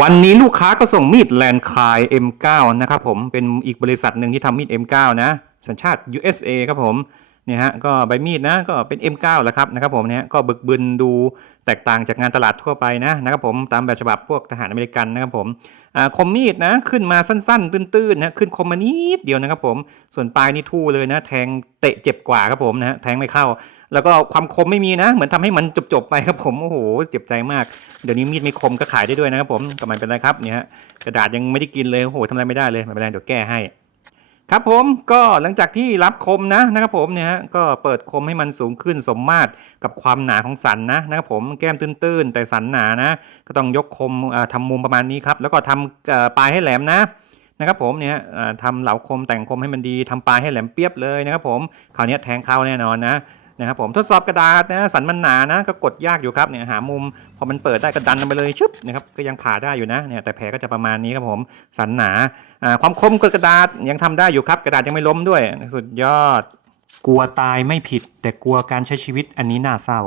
วันนี้ลูกค้าก็ส่งมีดแลนคาย M9 นะครับผมเป็นอีกบริษัทหนึ่งที่ทำมีด M9 นะ สัญชาติ USA ครับผม เนี่ยฮะก็ใบมีดนะก็เป็น M9 แหละครับนะครับผมเนี่ยก็บึกบึนดูแตกต่างจากงานตลาดทั่วไปนะนะครับผมตามแบบฉบับพวกทหารอเมริกันนะครับผมอ่าคมมีดนะขึ้นมาสั้นๆ ตื้นๆนะขึ้นคมมานิดเดียวนะครับผมส่วนปลายนี่ทู่เลยนะ แทงเตะเจ็บกว่าครับผมนะแทงไม่เข้า แล้วก็ความคมไม่มีนะ เหมือนทำให้มันจบๆไปครับผมโอ้โหเจ็บใจมากเดี๋ยวนี้มีดไม่คมก็ขายได้ด้วยนะครับผมก็ไม่เป็นไรครับเนี่ยฮะกระดาษยังไม่ได้กินเลยโอ้โหทำอะไรไม่ได้เลยไม่เป็นไรเดี๋ยวแก้ให้ ครับผมก็หลังจากที่รับคมนะนะครับผมเนี่ยฮะก็เปิดคมให้มันสูงขึ้นสมมาตรกับความหนาของสันนะนะครับผมแก้มตื้นๆ แต่สันหนานะก็ต้องยกคมทำทำมุมประมาณนี้ครับแล้วก็ทำปลายให้แหลมนะนะครับผมเนี่ยทำเหลาคมแต่งคมให้มันดีทำปลายให้แหลมเปียบเลยนะครับผมคราวนี้แทงเข้าแน่นอนนะ นะครับผมทดสอบกระดาษนะสันมันหนานะก็กดยากอยู่ครับเนี่ยหามุมพอมันเปิดได้ก็ดันไปเลยชึบนะครับก็ยังผ่าได้อยู่นะเนี่ยแต่แผลก็จะประมาณนี้ครับผมสันหนาความคมกดกระดาษยังทำได้อยู่ครับ กระดาษยังไม่ล้มด้วยสุดยอด กลัวตายไม่ผิด แต่กลัวการใช้ชีวิตอันนี้น่าเศร้า